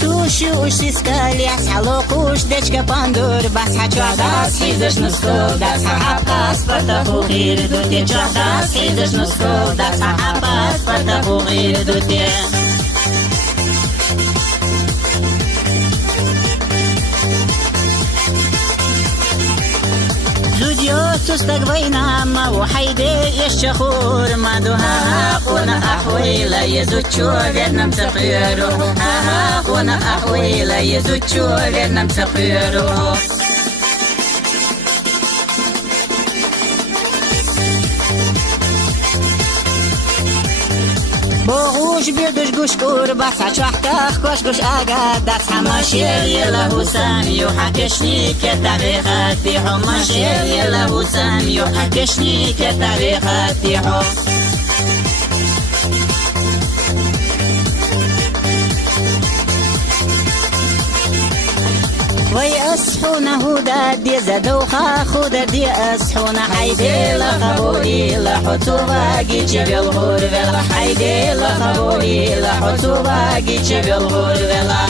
tuši užsiskalęs, alokuš dečka pandur, basa čiodas, įdaž nuskaudas, apas patahu irdutė, čiodas, įdaž nuskaudas, apas patahu irdutė. Жудьосус так войнама, ухайде еще хурма, духа, куна ахуила, езучу верном цапыру, ага, куна ахуила, езучу верном цапыру. بوغوش بیردوش گوش قربا سچوحتخ کش گوش اگدت هماشیر یلهو سامیو حکشنی که طریقتی هماشیر یلهو سامیو حکشنی که طریقتی هم وی اسحونا هودا دی زدوخا خودا دی اسحونا حیدی لخبوی لحطوباگی چبیل غور ولا حیدی لخبوی لحطوباگی چبیل غور ولا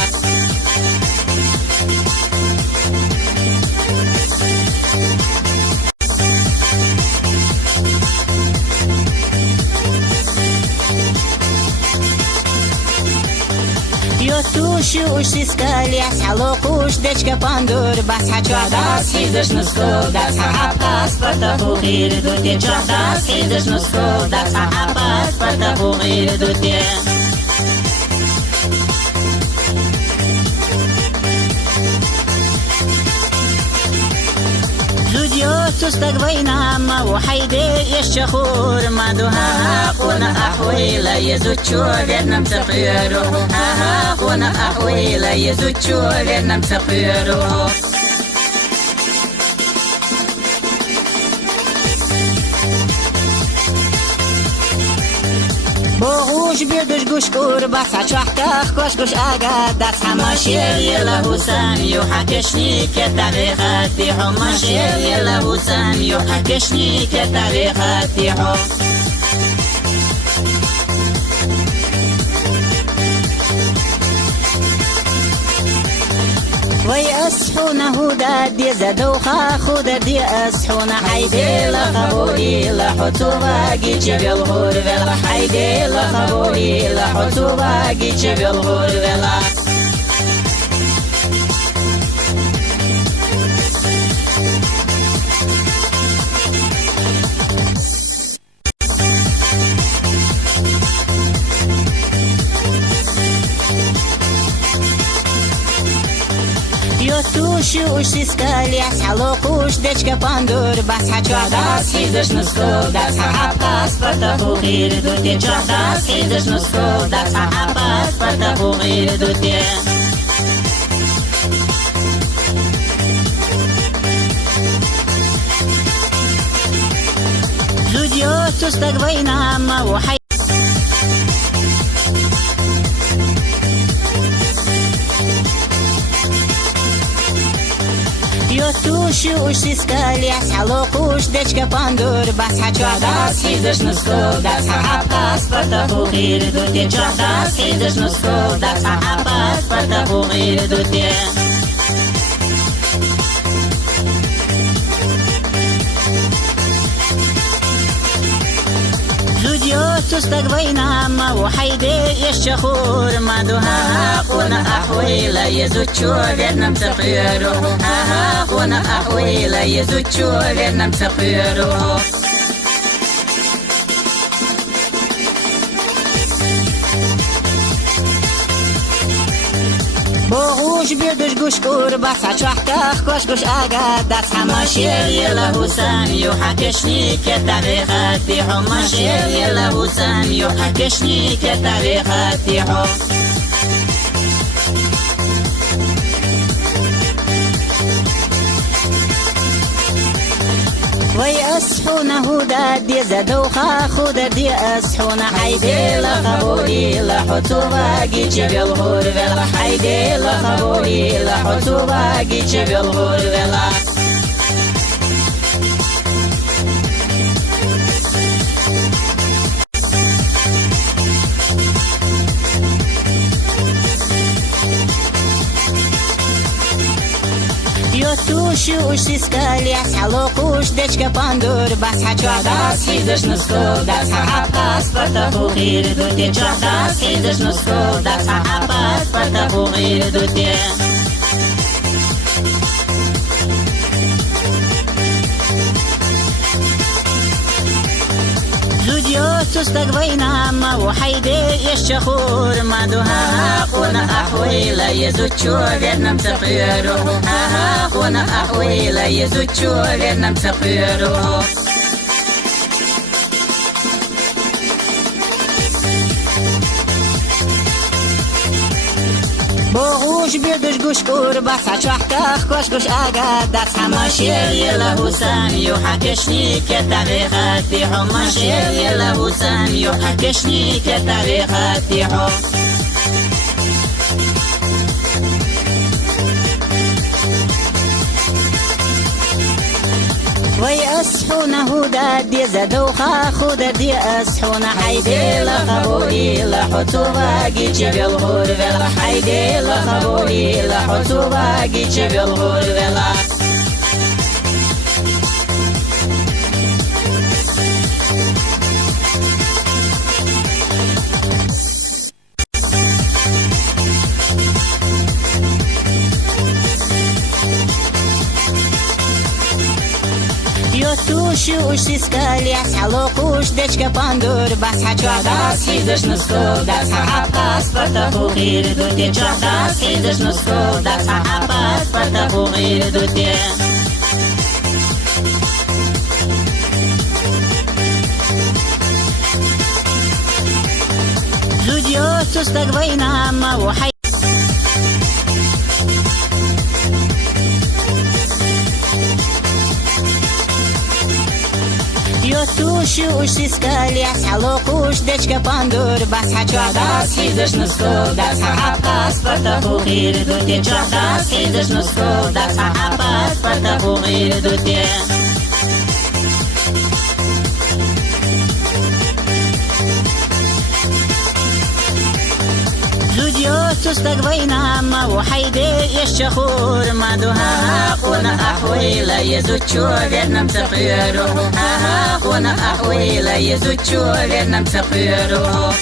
Туши užsiskalęs, alokuš dečka pandur, basa čiodas, įdaž nuskaudas, apas patahu irdutė, čiodas, įdaž nuskaudas, apas patahu irdutė. Жудьосус так войнама, ухайде еще хурма, духа, куна ахуила, езучу верном цапыру, ага, куна ахуила, езучу верном цапыру. بوغوش بیردوش گوش قربا سچوحتخ کش گوش اگدت هماشیر یلهو سامیو حکشنی که طریقتی هماشیر یلهو سامیو حکشنی که طریقتی هم وی اسحونا هودا دی زدوخا خودا دی اسحونا حیدی لخبوی لحطوباگی چبیل غور ولا حیدی لخبوی لحطوباگی چبیل غور ولا Туши užsiskalęs, alokuš dečka pandur, basa čiodas, įdaž nuskaudas, apas patahu irdutė, čiodas, įdaž nuskaudas, apas patahu irdutė. Жудьосус так войнама, ухай Туши užsiskalęs, alokuš dečka pandur, basa čiodas, įdaž nuskaudas, apas patahu irdutė, čiodas, įdaž nuskaudas, apas patahu irdutė. Жудьосус так войнама, ухайде еще хурма, духа, куна ахуила, езучу верном цапыру, ага, куна ахуила, езучу верном цапыру. بوغوش بیردوش گوش قربا سچوحتخ کش گوش اگدت هماشیر یلهو سامیو حکشنی که طریقتی هماشیر یلهو سامیو حکشنی که طریقتی هم وی اسحونا هودا دی زدوخا خودا دی اسحونا حیدی لخبوی لحطوباگی چبیل غور ولا حیدی لخبوی لحطوباگی چبیل غور ولا وش سكالياس حلوقوش دچك باندور بس هچواداس هیزش نسکو دست حپاس پرتا خوغیر دوتی چواداس هیزش نسکو دست حپاس پرتا خوغیر دوتی زوديو سستك بينما وحيدي يشخور ما دوها قونا أحويلا يزوتشو فيتنام سقيرو ها قونا أحويلا يزوتشو فيتنام سقيرو بوغوش بيردش گوش کور بسا چوحتاخ کوش گوش آگا دست هماشیر یلا حسام یو حکشنی که تاریخاتی هماشیر یلا حسام یو حکشنی که تاریخاتی هم وي أصحونا هودا دي زدوخا خودا دي أصحونا حيدي لخبوي لحطوبا جيجي بالغور بلا حيدي لخبوي لحطوبا جيجي بالغور بلا Tuši uši skalės, halokuš dečka pandur, bas hačuadas, hizdaš nusko, das hapas, parta hughir duti, čuadas, hizdaš nusko, das hapas, parta hughir duti. Zudjo sustak vajnama, وحي Tuši uši skalės, halokuš dečka pandur, bas hačuadas, hizdaš nusko, das hapas, parta hughir duti, čuadas, hizdaš nusko, das hapas, parta hughir duti. زوديو سستك بينما وحيدي يشخور ما دوها قونا أحويلا يزوتشو فيتنام سقيرو ها قونا أحويلا يزوتشو فيتنام سقيرو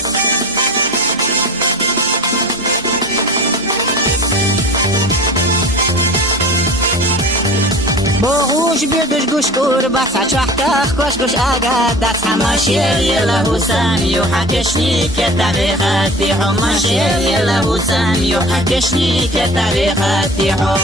بوغوش بيردش گوش کور بسا چوحتاخ کوش گوش آگا دست هماشیر یلا حسام یو حکشنی که تاریخاتی هماشیر یلا حسام یو حکشنی که تاریخاتی هم